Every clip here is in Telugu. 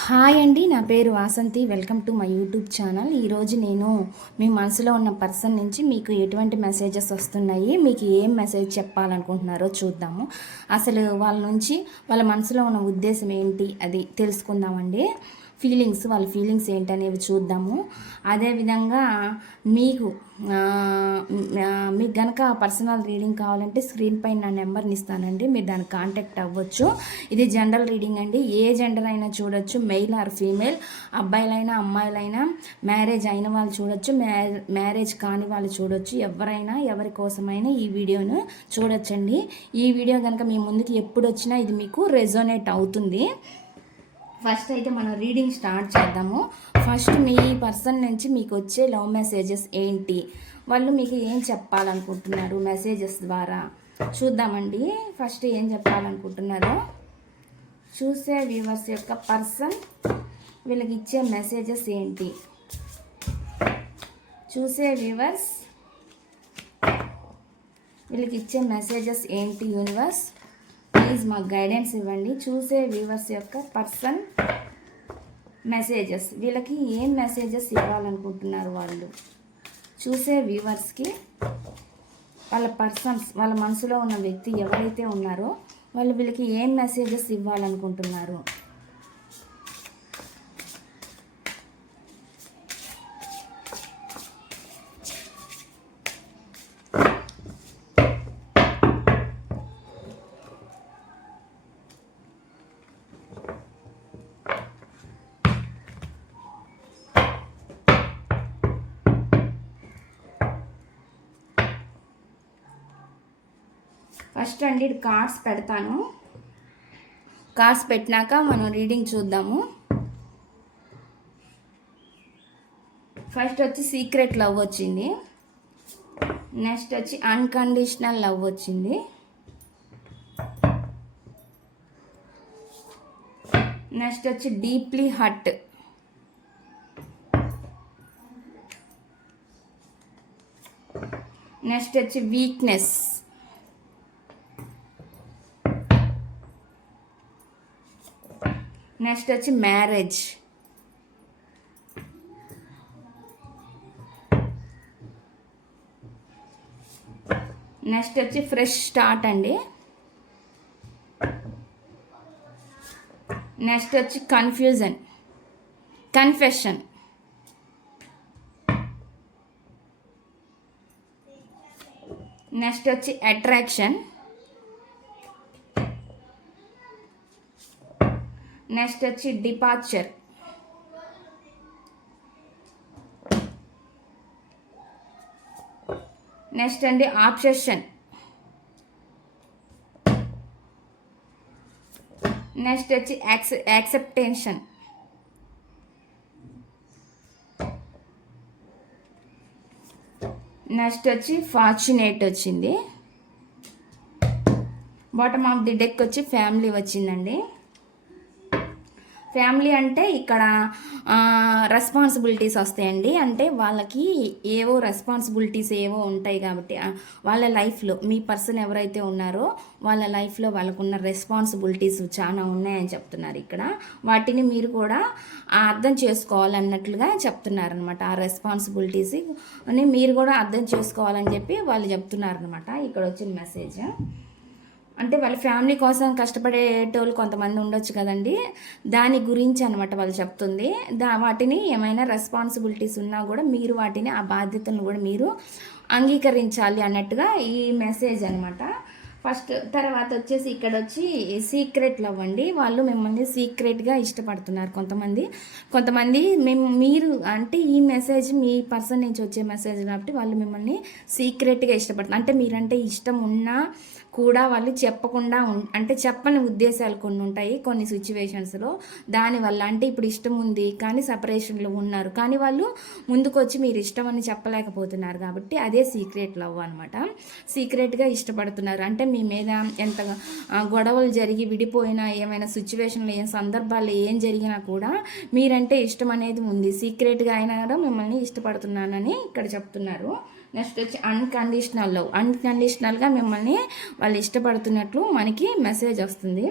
హాయ్ అండి నా పేరు Vasanthi. Welcome to my YouTube channel. ఈరోజు నేను మీ మనసులో ఉన్న పర్సన్ నుంచి మీకు ఎటువంటి మెసేజెస్ వస్తున్నాయి మీకు ఏం మెసేజ్ చెప్పాలనుకుంటున్నారో చూద్దాము. అసలు వాళ్ళ నుంచి వాళ్ళ మనసులో ఉన్న ఉద్దేశం ఏంటి అది తెలుసుకుందామండి. ఫీలింగ్స్ వాళ్ళ ఫీలింగ్స్ ఏంటనేవి చూద్దాము. అదేవిధంగా మీకు మీకు కనుక పర్సనల్ రీడింగ్ కావాలంటే స్క్రీన్ పైన నా నెంబర్ని ఇస్తానండి. మీరు దాన్ని కాంటాక్ట్ అవ్వచ్చు. ఇది జనరల్ రీడింగ్ అండి. ఏ జెండర్ అయినా చూడొచ్చు. మెయిల్ ఆర్ ఫీమేల్ అబ్బాయిలైనా అమ్మాయిలైనా మ్యారేజ్ అయిన వాళ్ళు చూడొచ్చు. మ్యారేజ్ కాని వాళ్ళు చూడొచ్చు. ఎవరైనా ఎవరి కోసమైనా ఈ వీడియోను చూడొచ్చండి. ఈ వీడియో కనుక మీ ముందుకి ఎప్పుడు వచ్చినా ఇది మీకు రెజోనేట్ అవుతుంది. ఫస్ట్ అయితే మనం రీడింగ్ స్టార్ట్ చేద్దాము. ఫస్ట్ మీ పర్సన్ నుంచి మీకు వచ్చే లవ్ మెసేజెస్ ఏంటి? వాళ్ళు మీకు ఏం చెప్పాలనుకుంటున్నారు మెసేజెస్ ద్వారా? చూద్దామండి. ఫస్ట్ ఏం చెప్పాలనుకుంటున్నారో? చూసే వ్యూవర్స్ యొక్క పర్సన్ వీళ్ళకి ఇచ్చే మెసేజెస్ ఏంటి? చూసే వ్యూవర్స్ వీళ్ళకి ఇచ్చే మెసేజెస్ ఏంటి యూనివర్స్ ప్లీజ్ మాకు గైడెన్స్ ఇవ్వండి. చూసే వ్యూవర్స్ యొక్క పర్సన్ మెసేజెస్ వీళ్ళకి ఏం మెసేజెస్ ఇవ్వాలనుకుంటున్నారు వాళ్ళు? చూసే వ్యూవర్స్కి వాళ్ళ పర్సన్స్ వాళ్ళ మనసులో ఉన్న వ్యక్తి ఎవరైతే ఉన్నారో వాళ్ళు వీళ్ళకి ఏం మెసేజెస్ ఇవ్వాలనుకుంటున్నారు? హండ్రెడ్ కార్డ్స్ పెడతాను. కార్డ్స్ పెట్టినాక మనం రీడింగ్ చూద్దాము. ఫస్ట్ వచ్చి సీక్రెట్ లవ్ వచ్చింది. నెక్స్ట్ వచ్చి అన్కండిషనల్ లవ్ వచ్చింది. నెక్స్ట్ వచ్చి డీప్లీ హట్ నెక్స్ట్ వచ్చి వీక్నెస్. నెక్స్ట్ వచ్చి మ్యారేజ్. నెక్స్ట్ వచ్చి ఫ్రెష్ స్టార్ట్ అండి. నెక్స్ట్ వచ్చి కన్ఫ్యూజన్ కన్ఫెషన్. నెక్స్ట్ వచ్చి అట్రాక్షన్. నెక్స్ట్ వచ్చి డిపార్చర్. నెక్స్ట్ అండి ఆబ్సెషన్. నెక్స్ట్ వచ్చి యాక్సె యాక్సెప్టేషన్. నెక్స్ట్ వచ్చి ఫార్చునేట్ వచ్చింది. బాటమ్ ఆఫ్ ది డెక్ వచ్చి ఫ్యామిలీ వచ్చిందండి. ఫ్యామిలీ అంటే ఇక్కడ రెస్పాన్సిబిలిటీస్ వస్తాయండి. అంటే వాళ్ళకి ఏవో రెస్పాన్సిబిలిటీస్ ఏవో ఉంటాయి కాబట్టి వాళ్ళ లైఫ్లో మీ పర్సన్ ఎవరైతే ఉన్నారో వాళ్ళ లైఫ్లో వాళ్ళకున్న రెస్పాన్సిబిలిటీస్ చాలా ఉన్నాయని చెప్తున్నారు ఇక్కడ. వాటిని మీరు కూడా అర్థం చేసుకోవాలన్నట్లుగా చెప్తున్నారనమాట ఆ రెస్పాన్సిబిలిటీస్ అని మీరు కూడా అర్థం చేసుకోవాలని చెప్పి వాళ్ళు చెప్తున్నారనమాట ఇక్కడ వచ్చిన మెసేజ్ అంటే వాళ్ళ ఫ్యామిలీ కోసం కష్టపడేటోళ్ళు కొంతమంది ఉండొచ్చు కదండి. దాని గురించి అనమాట వాళ్ళు చెప్తుంది. దా వాటిని ఏమైనా రెస్పాన్సిబిలిటీస్ ఉన్నా కూడా మీరు వాటిని ఆ బాధ్యతను కూడా మీరు అంగీకరించాలి అన్నట్టుగా ఈ మెసేజ్ అనమాట ఫస్ట్ తర్వాత వచ్చేసి ఇక్కడ వచ్చి సీక్రెట్ లవ్ అండి. వాళ్ళు మిమ్మల్ని సీక్రెట్గా ఇష్టపడుతున్నారు కొంతమంది. కొంతమంది మేము మీరు అంటే ఈ మెసేజ్ మీ పర్సన్ నుంచి వచ్చే మెసేజ్ కాబట్టి వాళ్ళు మిమ్మల్ని సీక్రెట్గా ఇష్టపడుతున్నారు. అంటే మీరంటే ఇష్టం ఉన్నా కూడా వాళ్ళు చెప్పకుండా ఉం- అంటే చెప్పని ఉద్దేశాలు కొన్ని ఉంటాయి కొన్ని సిచ్యువేషన్స్లో దానివల్ల అంటే ఇప్పుడు ఇష్టం ఉంది కానీ సపరేషన్లో ఉన్నారు. కానీ వాళ్ళు ముందుకొచ్చి మీరు ఇష్టం అని చెప్పలేకపోతున్నారు కాబట్టి అదే సీక్రెట్ లవ్ అనమాట సీక్రెట్గా ఇష్టపడుతున్నారు. అంటే మీ మీద ఎంత గొడవలు జరిగి విడిపోయినా ఏమైనా సిచ్యువేషన్లో ఏం సందర్భాల్లో ఏం జరిగినా కూడా మీరంటే ఇష్టం అనేది ఉంది. సీక్రెట్గా అయినా కూడా మిమ్మల్ని ఇష్టపడుతున్నానని ఇక్కడ చెప్తున్నారు. నెక్స్ట్ వచ్చి అన్కండిషనల్ లవ్ అన్కండిషనల్గా మిమ్మల్ని వాళ్ళు ఇష్టపడుతున్నట్లు మనకి మెసేజ్ వస్తుంది.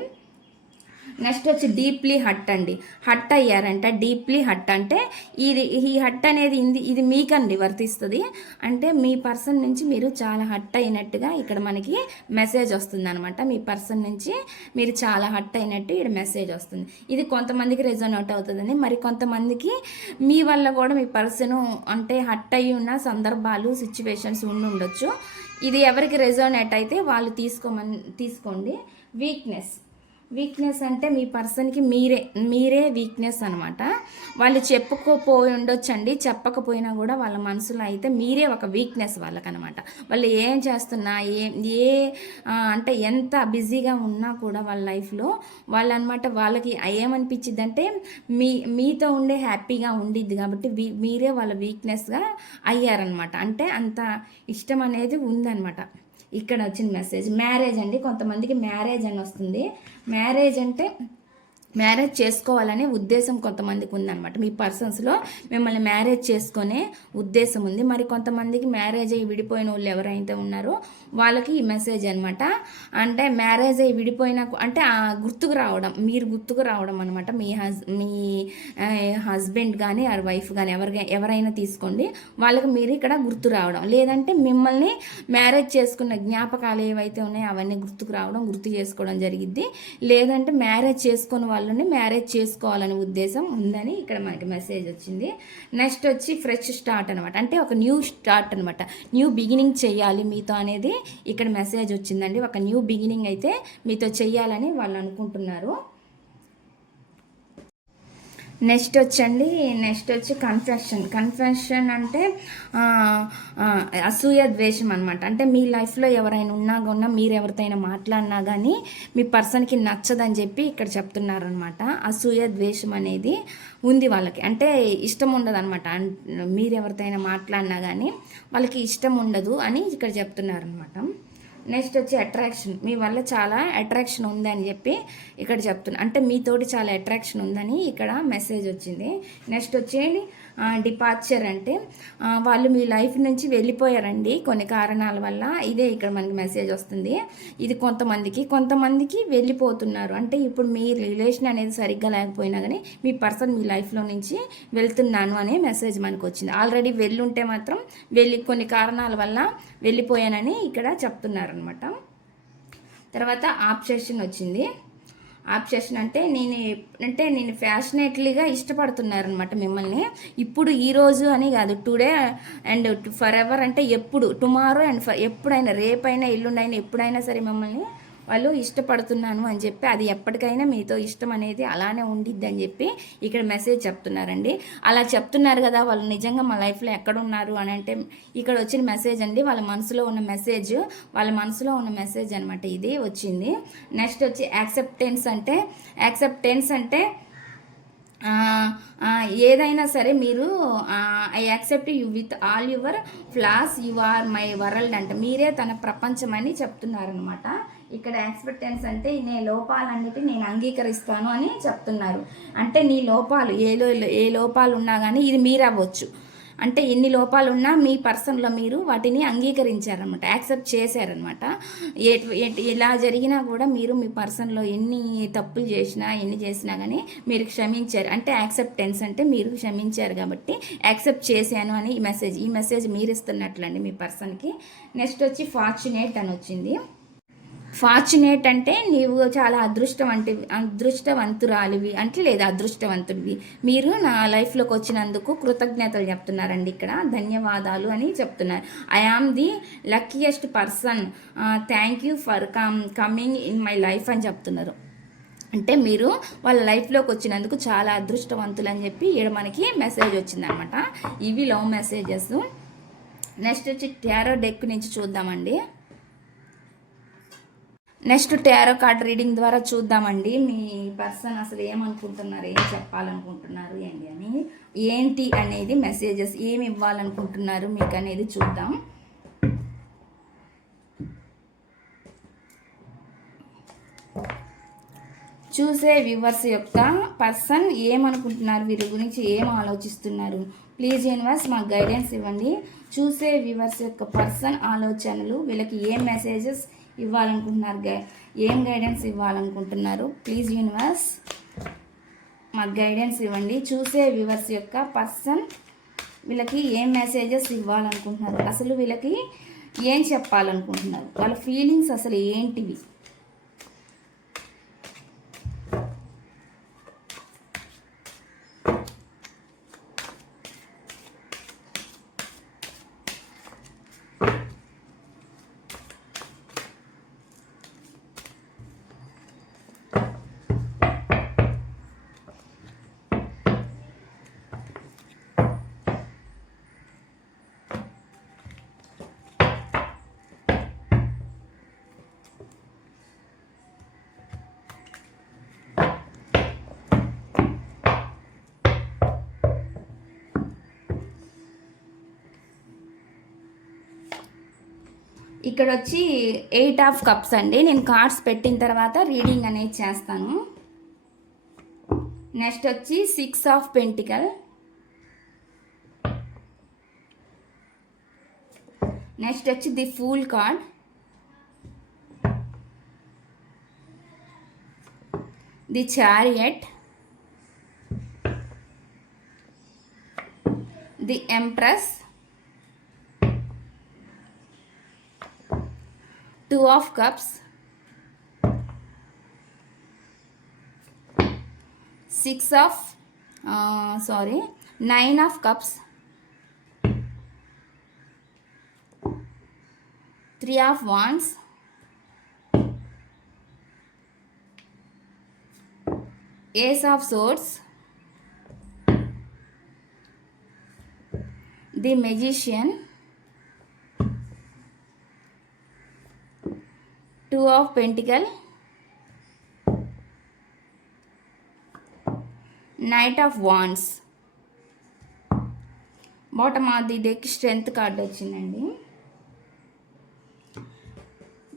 నెక్స్ట్ వచ్చి డీప్లీ హట్ అండి. హట్ అయ్యారంట. డీప్లీ హట్ అంటే ఇది ఈ హట్ అనేది ఇది ఇది మీకండి వర్తిస్తుంది. అంటే మీ పర్సన్ నుంచి మీరు చాలా హట్ అయినట్టుగా ఇక్కడ మనకి మెసేజ్ వస్తుంది అనమాట మీ పర్సన్ నుంచి మీరు చాలా హట్ అయినట్టు ఇక్కడ మెసేజ్ వస్తుంది. ఇది కొంతమందికి రెజోనేట్ అవుతుందండి. మరి కొంతమందికి మీ వల్ల కూడా మీ పర్సన్ అంటే హట్ అయి ఉన్న సందర్భాలు సిచ్యువేషన్స్ ఉండి ఉండొచ్చు. ఇది ఎవరికి రెజోనేట్ అయితే వాళ్ళు తీసుకోమని తీసుకోండి. వీక్నెస్. వీక్నెస్ అంటే మీ పర్సన్కి మీరే మీరే వీక్నెస్ అనమాట వాళ్ళు చెప్పుకోపోయి ఉండొచ్చండి చెప్పకపోయినా కూడా వాళ్ళ మనసులో అయితే మీరే ఒక వీక్నెస్ వాళ్ళకనమాట వాళ్ళు ఏం చేస్తున్నా ఏ ఏ అంటే ఎంత బిజీగా ఉన్నా కూడా వాళ్ళ లైఫ్లో వాళ్ళు అనమాట వాళ్ళకి ఏమనిపించింది అంటే మీ మీతో ఉండే హ్యాపీగా ఉండిద్ది కాబట్టి వీ- మీరే వాళ్ళ వీక్నెస్గా అయ్యారనమాట అంటే అంత ఇష్టం అనేది ఉందన్నమాట. ఇక్కడ వచ్చిన మెసేజ్ మ్యారేజ్ అండి కొంతమందికి మ్యారేజ్ అని వస్తుంది. మ్యారేజ్ అంటే మ్యారేజ్ చేసుకోవాలనే ఉద్దేశం కొంతమందికి ఉందన్నమాట. మీ పర్సన్స్లో మిమ్మల్ని మ్యారేజ్ చేసుకునే ఉద్దేశం ఉంది. మరి కొంతమందికి మ్యారేజ్ అయ్యి విడిపోయిన వాళ్ళు ఎవరైతే ఉన్నారో వాళ్ళకి ఈ మెసేజ్ అనమాట అంటే మ్యారేజ్ అయ్యి విడిపోయిన అంటే ఆ గుర్తుకు రావడం మీరు గుర్తుకు రావడం అనమాట మీ హస్ మీ హస్బెండ్ కానీ ఆ వైఫ్ కానీ ఎవరి ఎవరైనా తీసుకోండి. వాళ్ళకి మీరు ఇక్కడ గుర్తు రావడం. లేదంటే మిమ్మల్ని మ్యారేజ్ చేసుకున్న జ్ఞాపకాలు ఏవైతే ఉన్నాయో అవన్నీ గుర్తుకు రావడం గుర్తు చేసుకోవడం జరిగిద్ది. లేదంటే మ్యారేజ్ చేసుకున్న వాళ్ళని మ్యారేజ్ చేసుకోవాలనే ఉద్దేశం ఉందని ఇక్కడ మనకి మెసేజ్ వచ్చింది. నెక్స్ట్ వచ్చి ఫ్రెష్ స్టార్ట్ అనమాట అంటే ఒక న్యూ స్టార్ట్ అనమాట న్యూ బిగినింగ్ చేయాలి మీతో అనేది ఇక్కడ మెసేజ్ వచ్చిందండి. ఒక న్యూ బిగినింగ్ అయితే మీతో చేయాలని వాళ్ళు అనుకుంటున్నారు. నెక్స్ట్ వచ్చండి నెక్స్ట్ వచ్చి కన్ఫెషన్ కన్ఫెషన్ అంటే అసూయ ద్వేషం అనమాట అంటే మీ లైఫ్లో ఎవరైనా ఉన్నా కూడా మీరు ఎవరితోనైనా మాట్లాడినా కానీ మీ పర్సన్కి నచ్చదని చెప్పి ఇక్కడ చెప్తున్నారు అనమాట అసూయ ద్వేషం అనేది ఉంది వాళ్ళకి. అంటే ఇష్టం ఉండదు అనమాట మీరు ఎవరితోనైనా మాట్లాడినా కానీ వాళ్ళకి ఇష్టం ఉండదు అని ఇక్కడ చెప్తున్నారు అనమాట నెక్స్ట్ వచ్చి అట్రాక్షన్. మీ వల్ల చాలా అట్రాక్షన్ ఉందని చెప్పి ఇక్కడ చెప్తున్నా. అంటే మీతోటి చాలా అట్రాక్షన్ ఉందని ఇక్కడ మెసేజ్ వచ్చింది. నెక్స్ట్ వచ్చేయండి. డిపార్చర్ అంటే వాళ్ళు మీ లైఫ్ నుంచి వెళ్ళిపోయారండి కొన్ని కారణాల వల్ల. ఇదే ఇక్కడ మనకి మెసేజ్ వస్తుంది. ఇది కొంతమందికి కొంతమందికి వెళ్ళిపోతున్నారు. అంటే ఇప్పుడు మీ రిలేషన్ అనేది సరిగ్గా లేకపోయినా కానీ మీ పర్సన్ మీ లైఫ్లో నుంచి వెళ్తున్నాను అనే మెసేజ్ మనకు వచ్చింది. ఆల్రెడీ వెళ్ళుంటే మాత్రం వెళ్ళి కొన్ని కారణాల వల్ల వెళ్ళిపోయానని ఇక్కడ చెప్తున్నారనమాట తర్వాత ఆబ్సెషన్ వచ్చింది. ఆబ్సెషన్ అంటే నేను అంటే నేను ఫ్యాషనేట్లీగా ఇష్టపడుతున్నారనమాట మిమ్మల్ని. ఇప్పుడు ఈ రోజు అని కాదు టుడే అండ్ ఫర్ ఎవర్ అంటే ఎప్పుడు టుమారో అండ్ ఎప్పుడైనా రేపైనా ఎల్లుండైనా ఎప్పుడైనా సరే మిమ్మల్ని వాళ్ళు ఇష్టపడుతున్నాను అని చెప్పి అది ఎప్పటికైనా మీతో ఇష్టం అనేది అలానే ఉండిద్ది అని చెప్పి ఇక్కడ మెసేజ్ చెప్తున్నారండి. అలా చెప్తున్నారు కదా వాళ్ళు నిజంగా మా లైఫ్లో ఎక్కడున్నారు అని అంటే ఇక్కడ వచ్చిన మెసేజ్ అండి వాళ్ళ మనసులో ఉన్న మెసేజ్ వాళ్ళ మనసులో ఉన్న మెసేజ్ అనమాట ఇది వచ్చింది. నెక్స్ట్ వచ్చి యాక్సెప్టెన్స్ అంటే యాక్సెప్టెన్స్ అంటే ఏదైనా సరే మీరు I accept you with all your flaws you are my world అంటే. మీరే తన ప్రపంచం అని చెప్తున్నారనమాట ఇక్కడ యాక్సెప్టెన్స్ అంటే నే లోపాలన్నిటి నేను అంగీకరిస్తాను అని చెప్తున్నారు. అంటే నీ లోపాలు ఏ ఏ లోపాలు ఉన్నా కానీ ఇది మీరు అవ్వచ్చు అంటే ఎన్ని లోపాలు ఉన్నా మీ పర్సన్లో మీరు వాటిని అంగీకరించారనమాట యాక్సెప్ట్ చేశారనమాట ఏ- ఎలా జరిగినా కూడా మీరు మీ పర్సన్లో ఎన్ని తప్పులు చేసినా ఎన్ని చేసినా కానీ మీరు క్షమించారు. అంటే యాక్సెప్టెన్స్ అంటే మీరు క్షమించారు కాబట్టి యాక్సెప్ట్ చేశాను అని ఈ మెసేజ్ ఈ మెసేజ్ మీరు ఇస్తున్నట్లండి మీ పర్సన్కి. నెక్స్ట్ వచ్చి ఫార్చునేట్ అని వచ్చింది. ఫార్చునేట్ అంటే నీవు చాలా అదృష్టవంటి అదృష్టవంతురాలివి అంటే లేదా అదృష్టవంతుడివి. మీరు నా లైఫ్లోకి వచ్చినందుకు కృతజ్ఞతలు చెప్తున్నారండి ఇక్కడ. ధన్యవాదాలు అని చెప్తున్నారు. I am the luckiest person thank you for come coming in my life అని చెప్తున్నారు. అంటే మీరు వాళ్ళ లైఫ్లోకి వచ్చినందుకు చాలా అదృష్టవంతులు అని చెప్పి ఇక్కడ మనకి మెసేజ్ వచ్చిందనమాట ఇవి లవ్ మెసేజెస్ నెక్స్ట్ వచ్చి ట్యారో డెక్ నుంచి చూద్దామండి. నెక్స్ట్ టారో కార్డ్ రీడింగ్ ద్వారా చూద్దామండి. మీ పర్సన్ అసలు ఏమనుకుంటున్నారు? ఏం చెప్పాలనుకుంటున్నారు? ఏంటి అని. ఏంటి అనేది మెసేజెస్ ఏమి ఇవ్వాలనుకుంటున్నారు మీకు అనేది చూద్దాం. చూసే వ్యూవర్స్ యొక్క పర్సన్ ఏమనుకుంటున్నారు? వీరి గురించి ఏం ఆలోచిస్తున్నారు? ప్లీజ్ యూనివర్స్ మాకు గైడెన్స్ ఇవ్వండి. చూసే వ్యూవర్స్ యొక్క పర్సన్ ఆలోచనలు వీళ్ళకి ఏం మెసేజెస్ ఇవ్వాలనుకుంటున్నారు గై ఏం గైడెన్స్ ఇవ్వాలనుకుంటున్నారు? ప్లీజ్ యూనివర్స్ మాకు గైడెన్స్ ఇవ్వండి. చూసే వ్యూవర్స్ యొక్క పర్సన్ వీళ్ళకి ఏం మెసేజెస్ ఇవ్వాలనుకుంటున్నారు? అసలు వీళ్ళకి ఏం చెప్పాలనుకుంటున్నారు? వాళ్ళ ఫీలింగ్స్ అసలు ఏంటివి? ఇక్కడ వచ్చి ఎయిట్ ఆఫ్ కప్స్ అండి. నేను కార్డ్స్ పెట్టిన తర్వాత రీడింగ్ అనేది చేస్తాను. నెక్స్ట్ వచ్చి సిక్స్ ఆఫ్ పెంటికల్. నెక్స్ట్ వచ్చి the fool card. The chariot. The empress. Two of cups. Six of uh, sorry nine of cups. Three of wands. Ace of swords. The magician two of pentacle. Knight of wands bottom అది డెక్ స్ట్రెంత్ కార్డ్ వచ్చిందండి.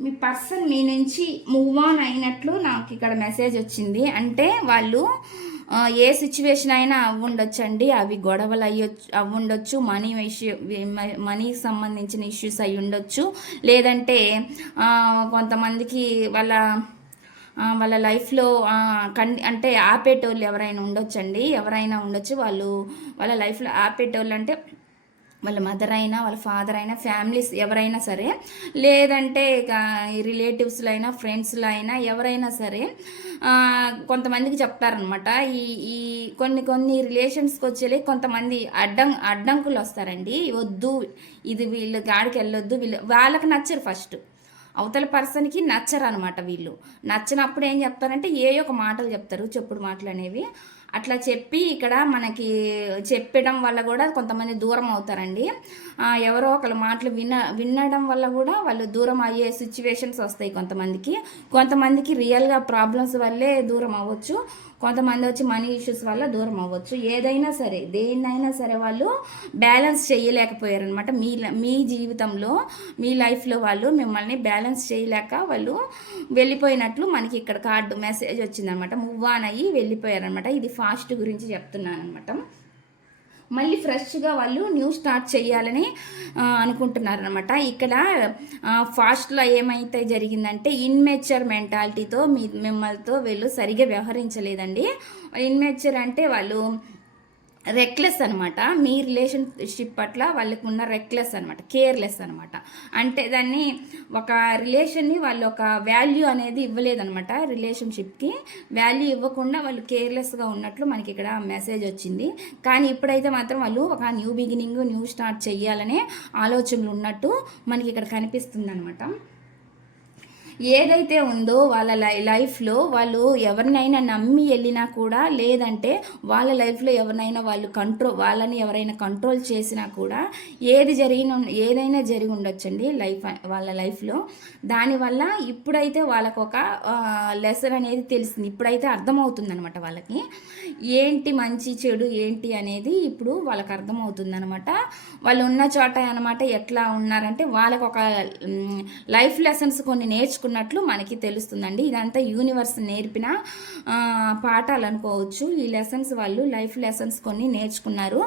మీ పర్సన్ మీ నుంచి మూవ్ ఆన్ అయినట్లు నాకు ఇక్కడ మెసేజ్ వచ్చింది. అంటే వాళ్ళు ఏ సిచ్యువేషన్ అయినా అవ్వుండొచ్చండి. అవి గొడవలు అయ్యొచ్చు అవ్వుండొచ్చు. మనీ ఇష్యూ మనీకి సంబంధించిన ఇష్యూస్ అయి ఉండొచ్చు. లేదంటే కొంతమందికి వాళ్ళ వాళ్ళ లైఫ్లో కన్ అంటే ఆపేటోళ్ళు ఎవరైనా ఉండొచ్చండి. ఎవరైనా ఉండొచ్చు. వాళ్ళు వాళ్ళ లైఫ్లో ఆపేటోళ్ళు అంటే వాళ్ళ మదర్ అయినా వాళ్ళ ఫాదర్ అయినా ఫ్యామిలీస్ ఎవరైనా సరే లేదంటే ఇక రిలేటివ్స్లో అయినా ఫ్రెండ్స్లో అయినా ఎవరైనా సరే కొంతమందికి చెప్తారనమాట ఈ ఈ కొన్ని కొన్ని రిలేషన్స్కి వచ్చేలే కొంతమంది అడ్డం అడ్డంకులు వస్తారండి. వద్దు ఇది వీళ్ళు గాడికి వెళ్ళొద్దు వీళ్ళు వాళ్ళకి నచ్చరు ఫస్ట్ అవతల పర్సన్కి నచ్చరు అనమాట వీళ్ళు. నచ్చినప్పుడు ఏం చెప్తారంటే ఏ ఒక మాటలు చెప్తారు చెప్పుడు మాటలు అనేవి. అట్లా చెప్పి ఇక్కడ మనకి చెప్పడం వల్ల కూడా కొంతమంది దూరం అవుతారండి. ఎవరో ఒకళ్ళ మాటలు విన వినడం వల్ల కూడా వాళ్ళు దూరం అయ్యే సిచ్యువేషన్స్ వస్తాయి కొంతమందికి. కొంతమందికి రియల్గా ప్రాబ్లమ్స్ వల్లే దూరం అవ్వచ్చు. కొంతమంది వచ్చి మనీ ఇష్యూస్ వల్ల దూరం అవ్వచ్చు. ఏదైనా సరే దేన్నైనా సరే వాళ్ళు బ్యాలెన్స్ చేయలేకపోయారనమాట మీ మీ జీవితంలో మీ లైఫ్లో వాళ్ళు మిమ్మల్ని బ్యాలెన్స్ చేయలేక వాళ్ళు వెళ్ళిపోయినట్లు మనకి ఇక్కడ కార్డు మెసేజ్ వచ్చిందనమాట మూవ్ ఆన్ అయ్యి వెళ్ళిపోయారనమాట ఇది ఫాస్ట్ గురించి చెప్తున్నాను అనమాట మళ్ళీ ఫ్రెష్గా వాళ్ళు న్యూ స్టార్ట్ చేయాలని అనుకుంటున్నారు అనుకుంటున్నారనమాట ఇక్కడ ఫాస్ట్లో ఏమైతే జరిగిందంటే ఇన్మెచ్యూర్ మెంటాలిటీతో మీ మిమ్మల్తో వీళ్ళు సరిగా వ్యవహరించలేదండి. ఇన్మెచ్యూర్ అంటే వాళ్ళు రెక్లెస్ అనమాట మీ రిలేషన్షిప్ పట్ల వాళ్ళకి ఉన్న రెక్లెస్ అనమాట కేర్లెస్ అనమాట అంటే దాన్ని ఒక రిలేషన్ని వాళ్ళు ఒక వాల్యూ అనేది ఇవ్వలేదనమాట రిలేషన్షిప్కి వాల్యూ ఇవ్వకుండా వాళ్ళు కేర్లెస్గా ఉన్నట్లు మనకి ఇక్కడ మెసేజ్ వచ్చింది. కానీ ఇప్పుడైతే మాత్రం వాళ్ళు ఒక న్యూ బిగినింగ్ న్యూ స్టార్ట్ చేయాలనే ఆలోచనలు ఉన్నట్టు మనకి ఇక్కడ కనిపిస్తుంది అనమాట ఏదైతే ఉందో వాళ్ళ లై లైఫ్లో వాళ్ళు ఎవరినైనా నమ్మి వెళ్ళినా కూడా లేదంటే వాళ్ళ లైఫ్లో ఎవరినైనా వాళ్ళు కంట్రోల్ వాళ్ళని ఎవరైనా కంట్రోల్ చేసినా కూడా ఏది జరిగిన ఏదైనా జరిగి ఉండొచ్చండి లైఫ్ వాళ్ళ లైఫ్లో. దానివల్ల ఇప్పుడైతే వాళ్ళకు ఒక లెసన్ అనేది తెలిసింది. ఇప్పుడైతే అర్థమవుతుంది అనమాట వాళ్ళకి. ఏంటి మంచి చెడు ఏంటి అనేది ఇప్పుడు వాళ్ళకి అర్థమవుతుంది అనమాట వాళ్ళు ఉన్న చోట అనమాట ఎట్లా ఉన్నారంటే వాళ్ళకు ఒక లైఫ్ లెసన్స్ కొన్ని నేర్చుకున్నట్లు మనకి తెలుస్తుందండి. ఇదంతా యూనివర్స్ నేర్పిన పాఠాలు అనుకోవచ్చు. ఈ లెసన్స్ వాళ్ళు లైఫ్ లెసన్స్ కొన్ని నేర్చుకున్నారు.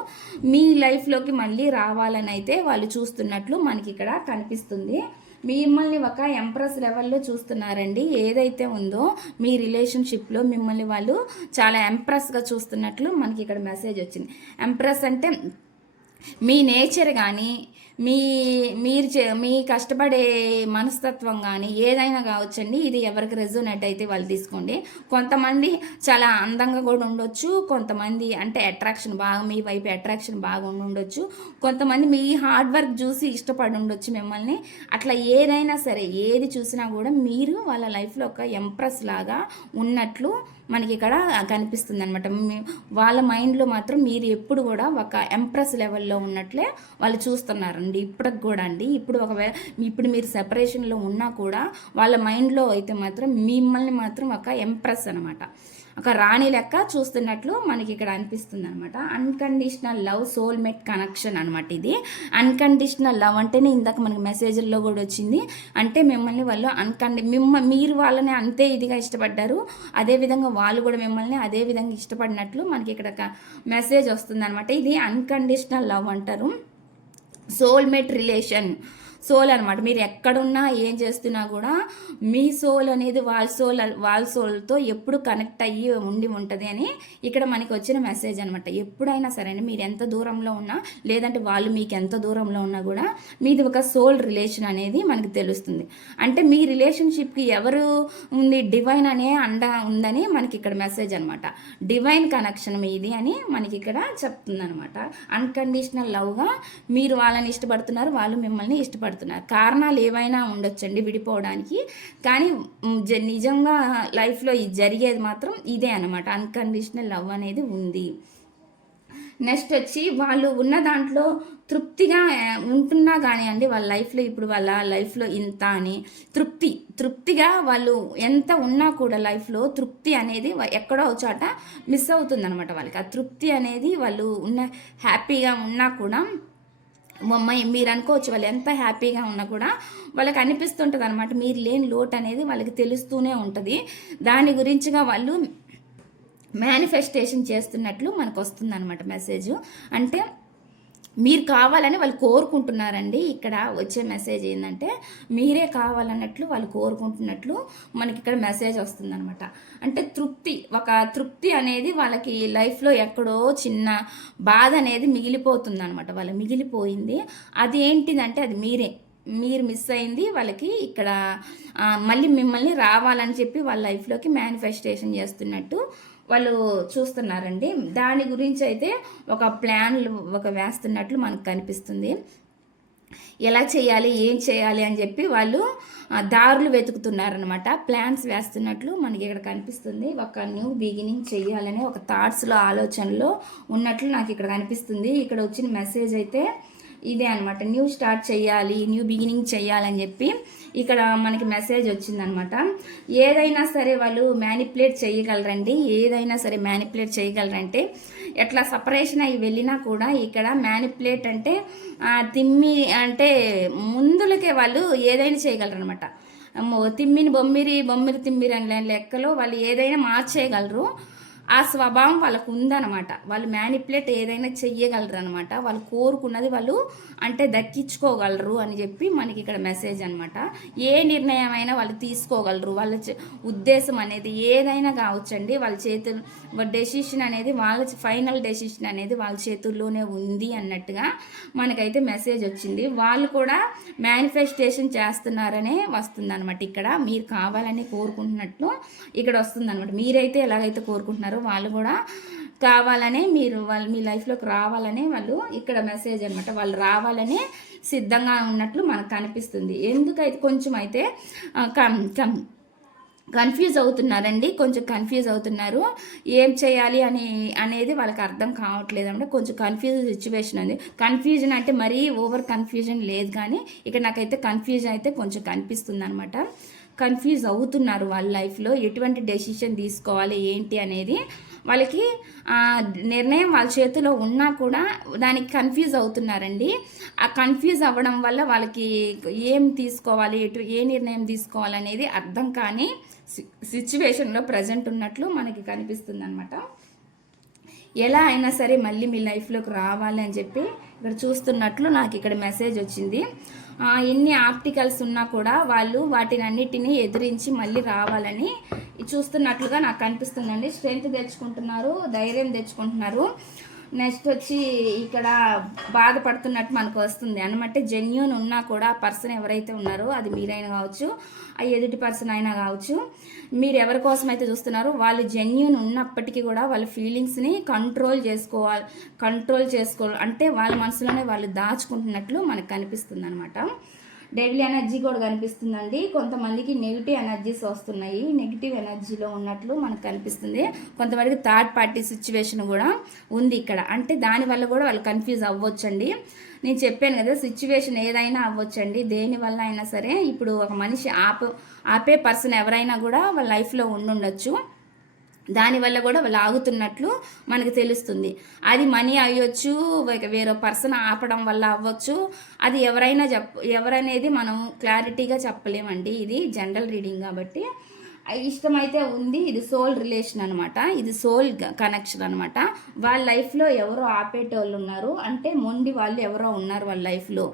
మీ లైఫ్లోకి మళ్ళీ రావాలని అయితే వాళ్ళు చూస్తున్నట్లు మనకి ఇక్కడ కనిపిస్తుంది. మిమ్మల్ని ఒక ఎంప్రెస్ లెవెల్లో చూస్తున్నారండి. ఏదైతే ఉందో మీ రిలేషన్షిప్లో మిమ్మల్ని వాళ్ళు చాలా ఎంప్రెస్గా చూస్తున్నట్లు మనకి ఇక్కడ మెసేజ్ వచ్చింది. ఎంప్రెస్ అంటే మీ నేచర్ కానీ మీ మీరు చే మీ కష్టపడే మనస్తత్వం కానీ ఏదైనా కావచ్చండి. ఇది ఎవరికి రెజోనేట్ అయితే వాళ్ళు తీసుకోండి. కొంతమంది చాలా అందంగా కూడా ఉండొచ్చు. కొంతమంది అంటే అట్రాక్షన్ బాగా మీ వైపు అట్రాక్షన్ బాగా ఉండొచ్చు. కొంతమంది మీ హార్డ్ వర్క్ చూసి ఇష్టపడి ఉండొచ్చు మిమ్మల్ని. అట్లా ఏదైనా సరే ఏది చూసినా కూడా మీరు వాళ్ళ లైఫ్లో ఒక ఎంప్రెస్ లాగా ఉన్నట్లు మనకి ఇక్కడ కనిపిస్తుంది అనమాట వాళ్ళ మైండ్లో మాత్రం మీరు ఎప్పుడు కూడా ఒక ఎంప్రెస్ లెవెల్లో ఉన్నట్లే వాళ్ళు చూస్తున్నారండి. ఇప్పటికి కూడా అండి. ఇప్పుడు ఒకవేళ ఇప్పుడు మీరు సెపరేషన్లో ఉన్నా కూడా వాళ్ళ మైండ్లో అయితే మాత్రం మిమ్మల్ని మాత్రం ఒక ఎంప్రెస్ అనమాట ఒక రాణి లెక్క చూస్తున్నట్లు మనకి ఇక్కడ అనిపిస్తుంది అనమాట అన్కండిషనల్ లవ్ సోల్మేట్ కనెక్షన్ అనమాట ఇది. అన్కండిషనల్ లవ్ అంటేనే ఇందాక మనకి మెసేజ్ల్లో కూడా వచ్చింది. అంటే మిమ్మల్ని వాళ్ళు అన్కండి మిమ్మ మీరు వాళ్ళని అంతే ఇదిగా ఇష్టపడ్డారు. అదేవిధంగా వాళ్ళు కూడా మిమ్మల్ని అదే విధంగా ఇష్టపడినట్లు మనకి ఇక్కడ ఒక మెసేజ్ వస్తుంది అనమాట ఇది అన్కండిషనల్ లవ్ అంటారు. సోల్మేట్ రిలేషన్ సోల్ అనమాట మీరు ఎక్కడున్నా ఏం చేస్తున్నా కూడా మీ సోల్ అనేది వాళ్ళ సోల్ వాళ్ళ సోల్తో ఎప్పుడు కనెక్ట్ అయ్యి ఉండి ఉంటుంది అని ఇక్కడ మనకి వచ్చిన మెసేజ్ అనమాట ఎప్పుడైనా సరే మీరు ఎంత దూరంలో ఉన్నా లేదంటే వాళ్ళు మీకు ఎంత దూరంలో ఉన్నా కూడా మీది ఒక సోల్ రిలేషన్ అనేది మనకి తెలుస్తుంది. అంటే మీ రిలేషన్షిప్కి ఎవరు ఉంది? డివైన్ అనే అండ ఉందని మనకి ఇక్కడ మెసేజ్ అనమాట డివైన్ కనెక్షన్ మీది అని మనకి ఇక్కడ చెప్తుంది అనమాట అన్కండిషనల్ లవ్గా మీరు వాళ్ళని ఇష్టపడుతున్నారు వాళ్ళు మిమ్మల్ని ఇష్టపడుతున్నారు. పడుతున్నారు కారణాలు ఏవైనా ఉండొచ్చండి విడిపోవడానికి. కానీ జ- నిజంగా లైఫ్లో ఇది జరిగేది మాత్రం ఇదే అనమాట అన్కండిషనల్ లవ్ అనేది ఉంది. నెక్స్ట్ వచ్చి వాళ్ళు ఉన్న దాంట్లో తృప్తిగా ఉంటున్నా కానీ అండి వాళ్ళ లైఫ్లో ఇప్పుడు వాళ్ళ లైఫ్లో ఇంత అని తృప్తి తృప్తిగా వాళ్ళు ఎంత ఉన్నా కూడా లైఫ్లో తృప్తి అనేది ఎక్కడో ఒక చోట మిస్ అవుతుందనమాట వాళ్ళకి. ఆ తృప్తి అనేది వాళ్ళు ఉన్న హ్యాపీగా ఉన్నా కూడా అమ్మాయి మీరు అనుకోవచ్చు వాళ్ళు ఎంత హ్యాపీగా ఉన్నా కూడా వాళ్ళకి అనిపిస్తుంటుంది అనమాట మీరు లేని లోటు అనేది వాళ్ళకి తెలుస్తూనే ఉంటుంది. దాని గురించిగా వాళ్ళు మేనిఫెస్టేషన్ చేస్తున్నట్లు మనకు వస్తుంది అనమాట మెసేజ్ అంటే మీరు కావాలని వాళ్ళు కోరుకుంటున్నారండి. ఇక్కడ వచ్చే మెసేజ్ ఏంటంటే మీరే కావాలన్నట్లు వాళ్ళు కోరుకుంటున్నట్లు మనకి ఇక్కడ మెసేజ్ వస్తుందనమాట అంటే తృప్తి ఒక తృప్తి అనేది వాళ్ళకి లైఫ్లో ఎక్కడో చిన్న బాధ అనేది మిగిలిపోతుంది అనమాట వాళ్ళు మిగిలిపోయింది. అది ఏంటిదంటే అది మీరే. మీరు మిస్ అయింది వాళ్ళకి ఇక్కడ మళ్ళీ మిమ్మల్ని రావాలని చెప్పి వాళ్ళ లైఫ్లోకి మేనిఫెస్టేషన్ చేస్తున్నట్టు వాళ్ళు చూస్తున్నారండి. దాని గురించి అయితే ఒక ప్లాన్లు ఒక వేస్తున్నట్లు మనకు కనిపిస్తుంది. ఎలా చేయాలి ఏం చేయాలి అని చెప్పి వాళ్ళు దారులు వెతుకుతున్నారనమాట ప్లాన్స్ వేస్తున్నట్లు మనకి ఇక్కడ కనిపిస్తుంది. ఒక న్యూ బిగినింగ్ చేయాలనే ఒక థాట్స్లో ఆలోచనలో ఉన్నట్లు నాకు ఇక్కడ కనిపిస్తుంది. ఇక్కడ వచ్చిన మెసేజ్ అయితే ఇదే అనమాట న్యూ స్టార్ట్ చేయాలి న్యూ బిగినింగ్ చేయాలని చెప్పి ఇక్కడ మనకి మెసేజ్ వచ్చిందనమాట ఏదైనా సరే వాళ్ళు మ్యానిపులేట్ చేయగలరండి. ఏదైనా సరే మ్యానిపులేట్ చేయగలరంటే ఎట్లా సపరేషన్ అయ్యి వెళ్ళినా కూడా ఇక్కడ మ్యానిపులేట్ అంటే తిమ్మి అంటే ముందులకే వాళ్ళు ఏదైనా చేయగలరు అనమాట తిమ్మిని బొమ్మిరి బొమ్మిరి తిమ్మిరి అనే లెక్కలో వాళ్ళు ఏదైనా మార్చేయగలరు. ఆ స్వభావం వాళ్ళకు ఉందన్నమాట. వాళ్ళు మ్యానిపులేట్ ఏదైనా చెయ్యగలరు అనమాట వాళ్ళు కోరుకున్నది వాళ్ళు అంటే దక్కించుకోగలరు అని చెప్పి మనకి ఇక్కడ మెసేజ్ అనమాట ఏ నిర్ణయం అయినా వాళ్ళు తీసుకోగలరు. వాళ్ళ ఉద్దేశం అనేది ఏదైనా కావచ్చండి. వాళ్ళ చేతులు డెసిషన్ అనేది వాళ్ళ ఫైనల్ డెసిషన్ అనేది వాళ్ళ చేతుల్లోనే ఉంది అన్నట్టుగా మనకైతే మెసేజ్ వచ్చింది. వాళ్ళు కూడా మేనిఫెస్టేషన్ చేస్తున్నారనే వస్తుంది అనమాట ఇక్కడ. మీరు కావాలని కోరుకుంటున్నట్లు ఇక్కడ వస్తుంది అనమాట మీరైతే ఎలాగైతే కోరుకుంటున్నారో వాళ్ళు కూడా కావాలనే మీరు వాళ్ళు మీ లైఫ్లోకి రావాలనే వాళ్ళు ఇక్కడ మెసేజ్ అనమాట వాళ్ళు రావాలనే సిద్ధంగా ఉన్నట్లు మనకు కనిపిస్తుంది. ఎందుకైతే కొంచెం అయితే కమ్ కం కం కన్ఫ్యూజ్ అవుతున్నారండి. కొంచెం కన్ఫ్యూజ్ అవుతున్నారు. ఏం చేయాలి అని అనేది వాళ్ళకి అర్థం కావట్లేదు అంటే కొంచెం కన్ఫ్యూజ్ సిచ్యువేషన్ ఉంది. కన్ఫ్యూజన్ అంటే మరీ ఓవర్ కన్ఫ్యూజన్ లేదు కానీ ఇక్కడ నాకైతే కన్ఫ్యూజన్ అయితే కొంచెం కనిపిస్తుంది అనమాట కన్ఫ్యూజ్ అవుతున్నారు వాళ్ళ లైఫ్లో ఎటువంటి డెసిషన్ తీసుకోవాలి ఏంటి అనేది వాళ్ళకి నిర్ణయం వాళ్ళ చేతిలో ఉన్నా కూడా దానికి కన్ఫ్యూజ్ అవుతున్నారండి. ఆ కన్ఫ్యూజ్ అవ్వడం వల్ల వాళ్ళకి ఏం తీసుకోవాలి ఎటు ఏ నిర్ణయం తీసుకోవాలి అనేది అర్థం కాని సిచ్యువేషన్లో ప్రజెంట్ ఉన్నట్లు మనకి కనిపిస్తుంది అనమాట ఎలా అయినా సరే మళ్ళీ మీ లైఫ్లోకి రావాలి అని చెప్పి ఇక్కడ చూస్తున్నట్లు నాకు ఇక్కడ మెసేజ్ వచ్చింది. ఎన్ని ఆర్టికల్స్ ఉన్నా కూడా వాళ్ళు వాటిని అన్నిటినీ ఎదిరించి మళ్ళీ రావాలని చూస్తున్నట్లుగా నాకు అనిపిస్తుందండి. స్ట్రెంగ్త్ తెచ్చుకుంటున్నారు ధైర్యం తెచ్చుకుంటున్నారు. నెక్స్ట్ వచ్చి ఇక్కడ బాధపడుతున్నట్టు మనకు వస్తుంది. అనమాట జెన్యున్ ఉన్నా కూడా పర్సన్ ఎవరైతే ఉన్నారో అది మీరైనా కావచ్చు ఆ ఎదుటి పర్సన్ అయినా కావచ్చు మీరు ఎవరి కోసం అయితే చూస్తున్నారో వాళ్ళు జెన్యున్ ఉన్నప్పటికీ కూడా వాళ్ళ ఫీలింగ్స్ని కంట్రోల్ చేసుకోవాలి కంట్రోల్ చేసుకోవాలి అంటే వాళ్ళ మనసులోనే వాళ్ళు దాచుకుంటున్నట్లు మనకు కనిపిస్తుంది అనమాట డెవిల్ ఎనర్జీ కూడా కనిపిస్తుందండి. కొంతమందికి నెగిటివ్ ఎనర్జీస్ వస్తున్నాయి. నెగిటివ్ ఎనర్జీలో ఉన్నట్లు మనకు కనిపిస్తుంది. కొంతమందికి థర్డ్ పార్టీ సిచ్యువేషన్ కూడా ఉంది ఇక్కడ. అంటే దానివల్ల కూడా వాళ్ళు కన్ఫ్యూజ్ అవ్వచ్చండి. నేను చెప్పాను కదా సిచ్యువేషన్ ఏదైనా అవ్వచ్చండి. దేనివల్ల అయినా సరే ఇప్పుడు ఒక మనిషి ఆప ఆపే పర్సన్ ఎవరైనా కూడా వాళ్ళ లైఫ్లో ఉండుండొచ్చు. దానివల్ల కూడా వాళ్ళు ఆగుతున్నట్లు మనకు తెలుస్తుంది. అది మనీ అయ్యొచ్చు వేరే- వేరే పర్సన్ ఆపడం వల్ల అవ్వచ్చు. అది ఎవరైనా చెప్ ఎవరనేది మనం క్లారిటీగా చెప్పలేమండి. ఇది జనరల్ రీడింగ్ కాబట్టి ఇష్టమైతే ఉంది. ఇది సోల్ రిలేషన్ అనమాట ఇది సోల్ కనెక్షన్ అనమాట వాళ్ళ లైఫ్లో ఎవరో ఆపేటోళ్ళు ఉన్నారు. అంటే మొండి వాళ్ళు ఎవరో ఉన్నారు వాళ్ళ లైఫ్లో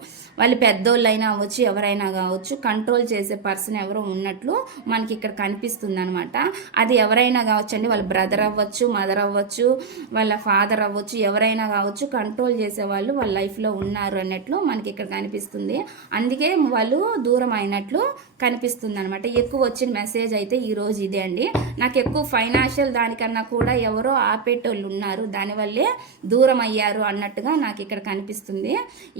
వాళ్ళు పెద్దోళ్ళు అయినా అవ్వచ్చు ఎవరైనా కావచ్చు కంట్రోల్ చేసే పర్సన్ ఎవరో ఉన్నట్లు మనకి ఇక్కడ కనిపిస్తుంది అనమాట అది ఎవరైనా కావచ్చు అండి వాళ్ళ బ్రదర్ అవ్వచ్చు మదర్ అవ్వచ్చు వాళ్ళ ఫాదర్ అవ్వచ్చు ఎవరైనా కావచ్చు కంట్రోల్ చేసే వాళ్ళు వాళ్ళ లైఫ్లో ఉన్నారు అన్నట్లు మనకి ఇక్కడ కనిపిస్తుంది. అందుకే వాళ్ళు దూరం అయినట్లు కనిపిస్తుంది అనమాట ఎక్కువ వచ్చిన మెసేజ్ అయితే ఈ రోజు ఇదే అండి. నాకు ఎక్కువ ఫైనాన్షియల్ దానికన్నా కూడా ఎవరో ఆపేటోళ్ళు ఉన్నారు. దానివల్లే దూరం అయ్యారు అన్నట్టుగా నాకు ఇక్కడ కనిపిస్తుంది.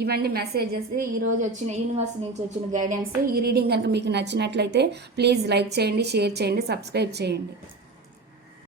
ఇవన్నీ మెసేజెస్ ఈరోజు వచ్చిన యూనివర్స్ నుంచి వచ్చిన గైడెన్స్ ఈ రీడింగ్ కనుక మీకు నచ్చినట్లయితే ప్లీజ్ లైక్ చేయండి షేర్ చేయండి సబ్స్క్రైబ్ చేయండి.